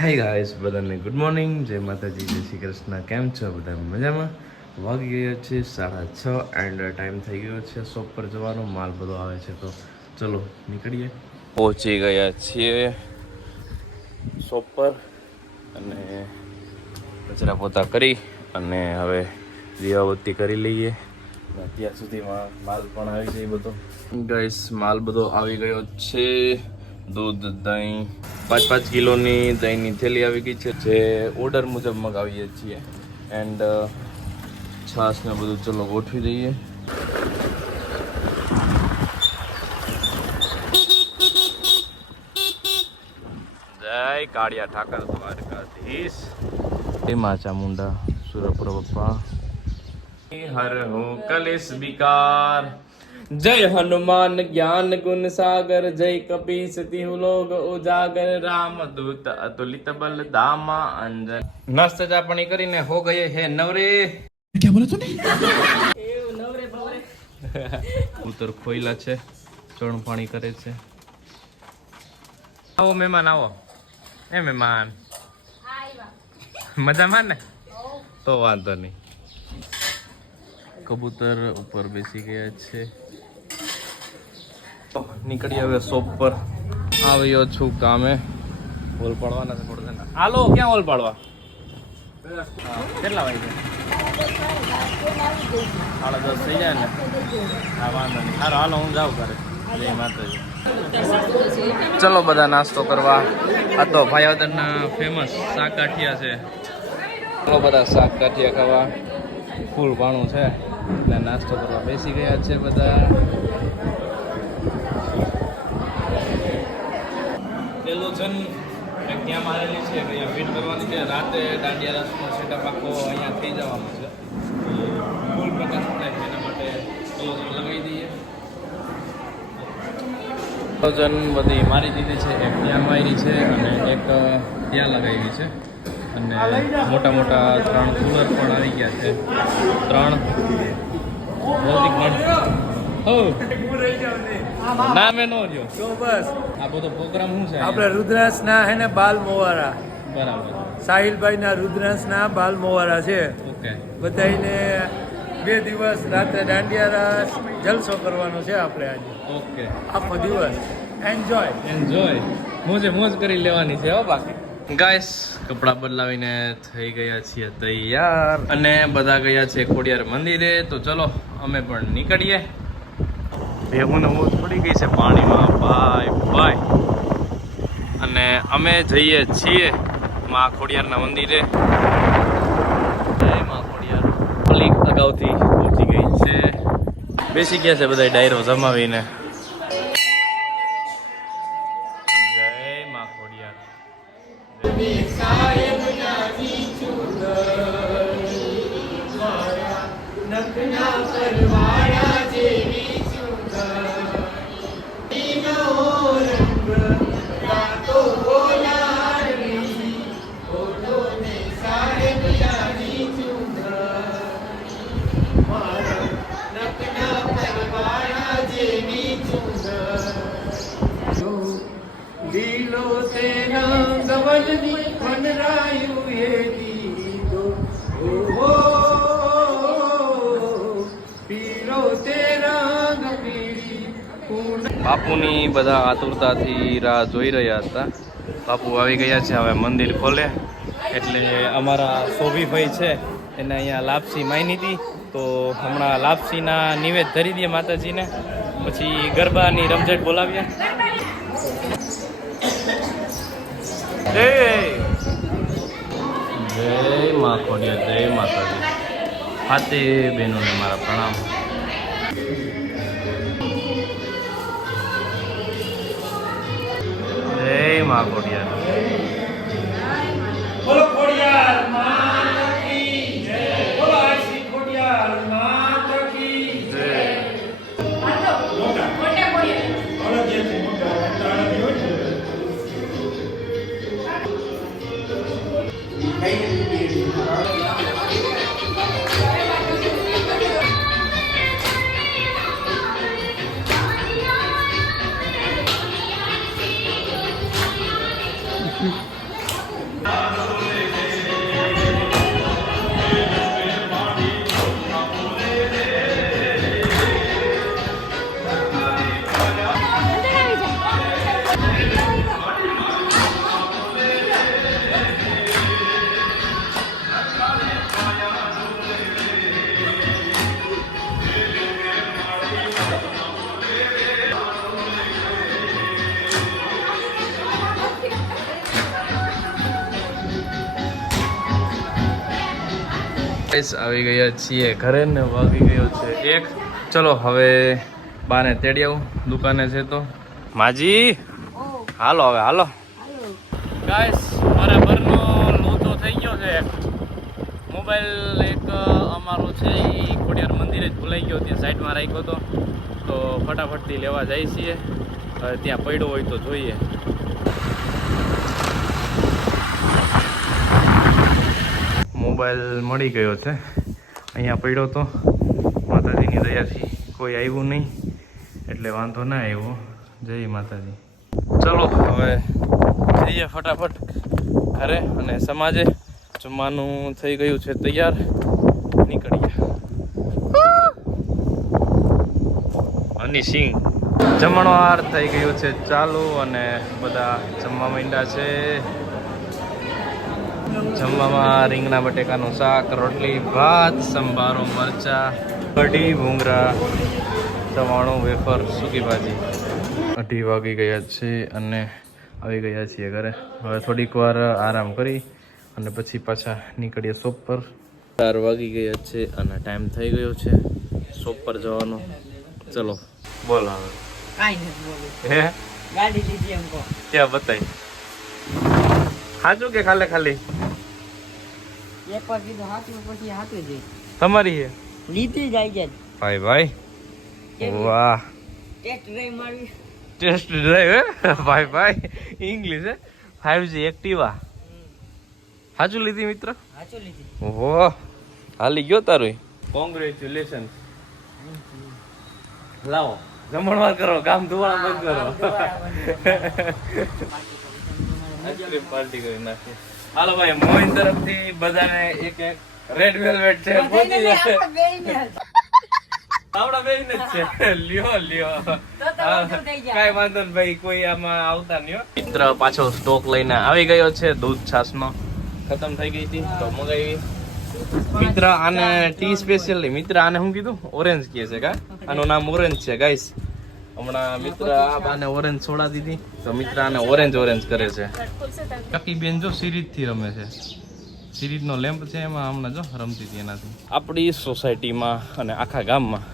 Hi guys, બધાને good morning, જય માતાજી, જય શ્રી કૃષ્ણ. કેમ છો બધા? મજામાં? વાગી ગયો છે 6:30 એન્ડ ટાઈમ થઈ ગયો છે શોપ પર જવાનો. માલ બધો આવે છે તો ચલો નીકળીએ. પહોંચી ગયા છીએ શોપ પર અને કચરા પોતા કરી અને હવે દીવાબત્તી કરી લઈએ. ત્યાં સુધીમાં માલ પણ આવી જાય બધો. ગાઈસ, માલ બધો આવી ગયો છે. દૂધ, દહીં, 5-5 કિલોની દહીંની થેલી આવી ગઈ છે, જે ઓર્ડર મુજબ મગાવીએ છીએ. એન્ડ છાશ ને બધું ચલો ગોઠવી દઈએ. જય કાળિયા ઠાકર દ્વારકાધીશ, જય મા ચામુંડા સુરપુર પપ્પા, હર હું કલેશ વિકાર, જય હનુમાન જ્ઞાન गुण सागर, जय कपीस तिहु लोग उजागर, राम दूत अतुलित बल धामा अंजन. नाश्ता चा पानी કરીને હો ગયે હે નવરે. क्या बोला तूने? નવરે બવરે. ઉતર ખોઈલા છે, ચણ પાણી કરે છે. આવો મહેમાન આવો. એ મહેમાન મજામાં ને? તો વાંધો નહીં. કબૂતર ઉપર બેસી ગયા છે. નીકળી હવે શોપ પર. આવ્યો છું કામે. હોલ પાડવાના છે થોડું. હાલો, ક્યાં હોલ પાડવા? કેટલા વાગે? 10:30 થઈ જાય ને? હા, વાંધો નહીં. સારું, હાલો હું જાઉં ઘરે. જય માતાજી. ચલો બધા નાસ્તો કરવા. આ તો ભાયાવદરના ફેમસ શાક ગાંઠિયા છે. ચલો બધા શાક ગાંઠિયા ખાવા. ફૂલ ભાણું છે એટલે નાસ્તો કરવા બેસી ગયા છે બધા. એલોજન ત્યાં મારેલી છે, અહીંયા ફિટ કરવાની છે. રાતે દાંડિયા રાસનો સેટઅપ આખો અહીંયા થઈ જવાનો છે. ફૂલ પ્રકાશ થાય છે, એના માટે એલોજન લગાવી દઈએ. એલોજન બધી મારી દીધી છે. એક ત્યાં મારી છે અને એક ત્યાં લગાવી છે. અને મોટા મોટા 3 કુલર પણ આવી ગયા છે. 3 ભૌતિક મણ. ના મેં નો રહ્યો તો બસ. આ બધો પ્રોગ્રામ શું છે? આપણે રુદ્રાંશ ના હે ને બાલ મોવારા. બરાબર. સાહિલભાઈ ના રુદ્રાંશ ના બાલ મોવારા છે. ઓકે. બધાને 2 દિવસ રાતે દાંડિયા રાસ જલસો કરવાનો છે આપણે આજે. ઓકે. આખો દિવસ એન્જોય મોજે મોજ કરી લેવાની છે હો. બાકી ગાઈસ, કપડાં બદલાવીને થઈ ગયા છીએ તૈયાર અને બધા ગયા છે ખોડિયાર મંદિરે. તો ચલો અમે પણ નીકળીએ. ભેગું મોજ પડી ગઈ છે પાણીમાં ભાઈ. અને અમે જઈએ છીએ માં ખોડિયારના મંદિરે. જય માં ખોડિયાર. ઓલી અગાઉથી પહોંચી ગઈ છે. બેસી ગયા છે બધા ડાયરો જમાવીને. જય માં ખોડિયાર. લીલો તેના ગવલની ખનરાયું એ દીધો. ઓહો પીરો તેરા ગપીરી. બાપુની બધા આતુરતાથી રાહ જોઈ રહ્યા હતા. બાપુ આવી ગયા છે. હવે મંદિર ખોલે એટલે અમારા સોભીભાઈ છે એને અહીંયા લાપસી માની હતી. તો હમણાં લાપસીના નિવેદ ધરી દઈએ માતાજીને, પછી ગરબાની રમઝટ બોલાવ્યા. જય મા ખોડિયાર, જય માતાજી. હાથે બહેનોને મારા પ્રણામ. જય મા ખોડિયાર. બોલો ખોડિયાર માત કી જય. બોલો આશી ખોડિયાર માત કી જય. મોટા ખોડિયાર અલગ મોટા તાળા હોય છે. ગાઈસ આવી ગયા છીએ ઘરે ને વાગી ગયો છે 1. ચલો હવે બાને તેડી આવું, દુકાને છે તો. માજી હાલો હવે હાલો. ગાઈસ બરાબરનો લોચો થઈ ગયો છે. મોબાઈલ એક અમારો છે એ ખોડિયાર મંદિરે જ ભૂલાઈ ગયો, ત્યાં સાઈડમાં રાખ્યો હતો, તો ફટાફટથી લેવા જઈએ છીએ. હવે ત્યાં પડ્યો હોય તો જોઈએ. મોબાઈલ મળી ગયો છે, અહીંયા પડ્યો તો. માતાજીની દયાથી કોઈ આવ્યું નહીં એટલે વાંધો ના આવ્યો. જય માતાજી. ચલો હવે જઈએ ફટાફટ ઘરે અને સમાજે. જમવાનું થઈ ગયું છે તૈયાર, નીકળીએ. હની સિંહ જમણવાર થઈ ગયું છે ચાલુ અને બધા જમવા માંડ્યા છે. જમવામાં રીંગણા બટેકાનું શાક, રોટલી, ભાત, સંભારો, મરચા, કઢી, ભૂંગળા, ચવાણું, વેફર, સૂકી ભાજી. 2:30 વાગી ગયા છે અને આવી ગયા છીએ ઘરે. હવે થોડીક વાર આરામ કરી અને પછી પાછા નીકળીએ શોપ પર. 4 વાગી ગયા છે અને ટાઈમ થઈ ગયો છે શોપ પર જવાનો. ચલો બોલ હવે. કાઈ નથી બોલું. હે ગાડી લીધી એમ કહો. ક્યાં બતાય? સાચું કે ખાલી ખાલી એક વાર કીધું હાથું પછી હાથું જઈ તમારી હે? લીધી જાય છે. ભાઈ ભાઈ વાહ. ટેસ્ટ ડ્રાઈવ મારવી. ટેસ્ટ ડ્રાઈવ ભાઈ ભાઈ ઇંગ્લિશ હે. 5G એક્ટિવા સાચું લીધી મિત્ર? હાચું લીધી. ઓહો હાલી ગયો તારું. કોંગ્રેચ્યુલેશન. લાવો જમણવાર કરો, કામ ધોવાણા બંધ કરો. આઈસ્ક્રીમ પાર્ટી કરી નાખી. હાલો ભાઈ, મોઈન તરફથી બધાને એક રેડ વેલ્વેટ છે. પહોંચી જશે. આપડા બેન જ છે. લ્યો લ્યો. કાઈ વાંધો નહીં ભાઈ, કોઈ આમાં આવતા નહીં. મિત્ર પાછો સ્ટોક લઈને આવી ગયો છે. દૂધ છાસનો ખતમ થઈ ગઈ હતી તો મગાવી. મિત્ર આને ટી સ્પેશિયલ નહીં, મિત્ર આને શું કીધું? ઓરેન્જ કહે છે કા? આનું નામ ઓરેન્જ છે ગાઈસ. હમણાં મિત્ર આને ઓરેન્જ છોડા દીધી તો મિત્ર આને ઓરેન્જ કરે છે. ચકી બેન જો સિરીજ થી રમે છે. સિરીજ નો લેમ્પ છે એમાં હમણાં જો રમતી હતી એનાથી. આપણી સોસાયટીમાં અને આખા ગામમાં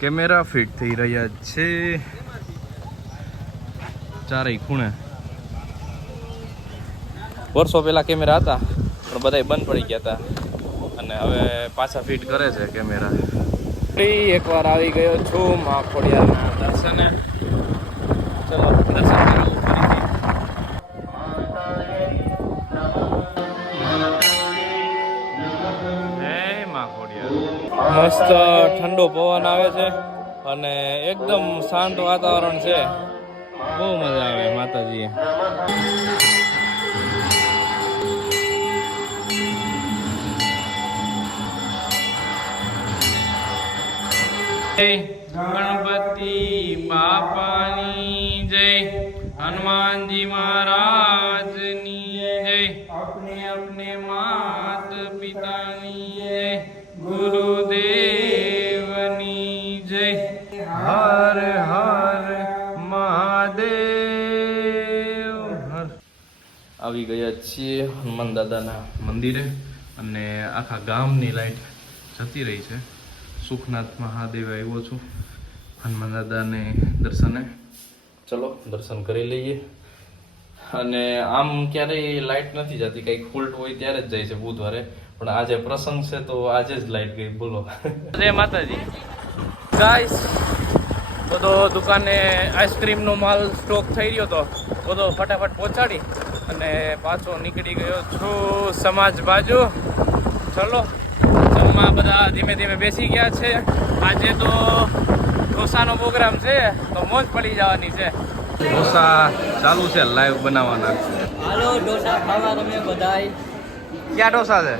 કેમેરા ફિટ થઈ રહ્યા છે ચારેય ખૂણે. વર્ષો પહેલા કેમેરા હતા પણ બધા બંધ પડી ગયા હતા અને હવે પાછા ફિટ કરે છે કેમેરા. એકવાર આવી ગયો છું મા ખોડિયારના દર્શને. ચલો દર્શન કરાવું ફરીથી. જય મા ખોડિયાર. મસ્ત ઠંડો પવન આવે છે અને એકદમ શાંત વાતાવરણ છે. બહુ મજા આવે માતાજી. ગણપતિ બાપાની જય, હનુમાનજી મહારાજની જય, अपने अपने मात पिताની જય, ગુરુદેવની જય. હર હર મહાદેવ હર. આવી ગયા છીએ હનુમાન દાદાના મંદિરે અને આખા ગામની લાઈટ જતી રહી છે. સુખનાથ મહાદેવ આવ્યો છું હનુમાન દાદાને દર્શને. ચલો દર્શન કરી લઈએ. અને આમ ક્યારેય લાઇટ નથી જતી, કંઈક ફોલ્ટ હોય ત્યારે જ જાય છે બુધવારે, પણ આજે પ્રસંગ છે તો આજે જ લાઇટ ગઈ. બોલો જય માતાજી. ગાઈસ બધો દુકાને આઈસ્ક્રીમનો માલ સ્ટોક થઈ રહ્યો હતો, બધો ફટાફટ પહોંચાડી અને પાછો નીકળી ગયો છું સમાજ બાજુ. ચલો જમવા બધા ધીમે ધીમે બેસી ગયા છે. આજે તો ઢોસાનો પ્રોગ્રામ છે તો મોજ પડી જવાની છે. ઢોસા ચાલુ છે લાઈવ બનાવવાના. હાલો ઢોસા ખાવા તમે બધાય. ક્યાં ઢોસા છે?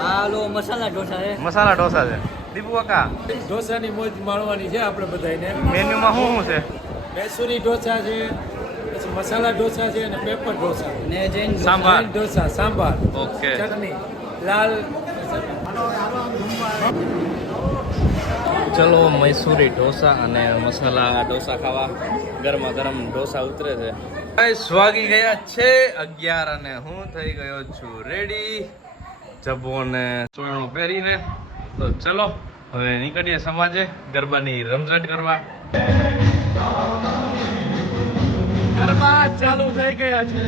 હાલો મસાલા ઢોસા છે. મસાલા ઢોસા છે. દીપુ કાકા ઢોસાની મોજ માણવાની છે આપણે બધાને. મેન્યુમાં શું શું છે? મૈસૂરી ઢોસા છે, પછી મસાલા ઢોસા છે અને પેપર ઢોસા ને જૈન સાંભાર. ઢોસા, સાંભાર, ઓકે. ચટણી, લાલ. ચલો મૈસૂરી ઢોસા અને મસાલા ઢોસા ખાવા. ગરમા ગરમ ઢોસા ઉતરે છે. વાગી ગયા છે 11 અને હું થઈ ગયો છું રેડી. ચપ્પો અને ચોરણું પહેરીને. તો ચલો હવે નીકળીએ સમાજે ગરબાની રમઝટ કરવા. ગરબા ચાલુ થઈ ગયા છે.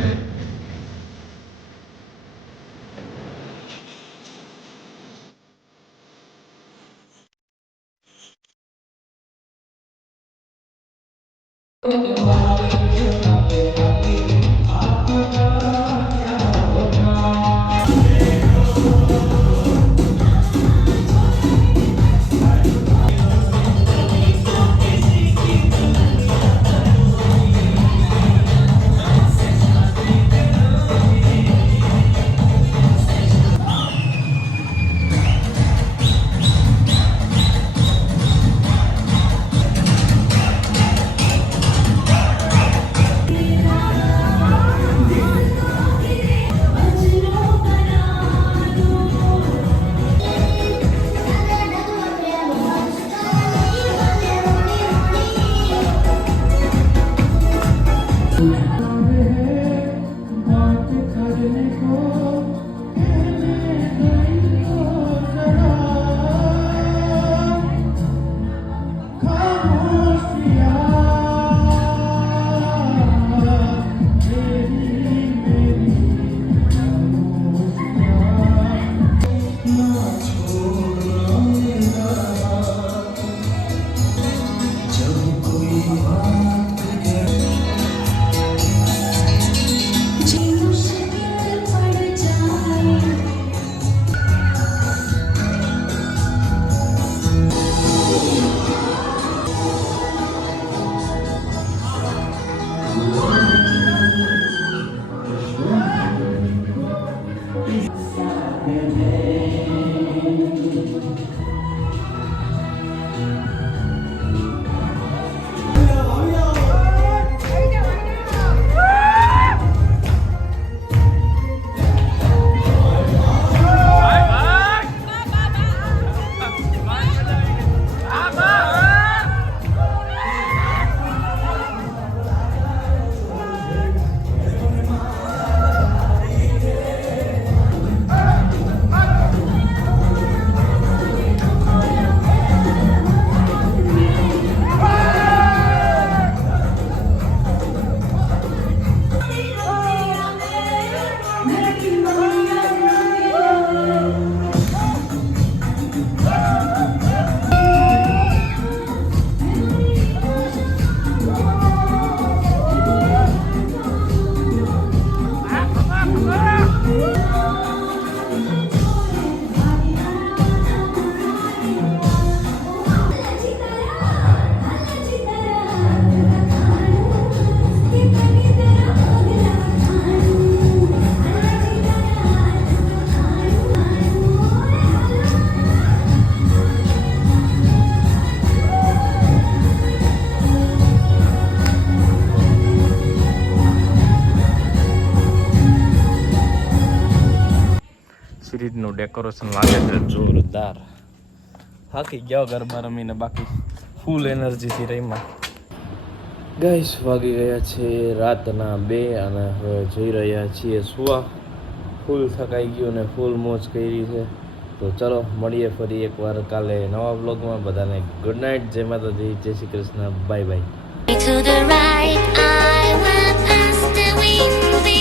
સિરીજનું ડેકોરેશન લાગે છે જોરદાર. થાકી ગયો ગરબા રમીને, બાકી ફૂલ એનર્જીથી રહીમાં. ગાઈસ વાગી ગયા છે રાતના 2 અને હવે જઈ રહ્યા છીએ સુવા. ફૂલ થકાઈ ગયું ને ફૂલ મોજ કરી છે. તો ચલો મળીએ ફરી એકવાર કાલે નવા બ્લોગમાં. બધાને ગુડ નાઇટ, જય માતાજી, જય Shri Krishna, bye bye. To the right, I went past the windy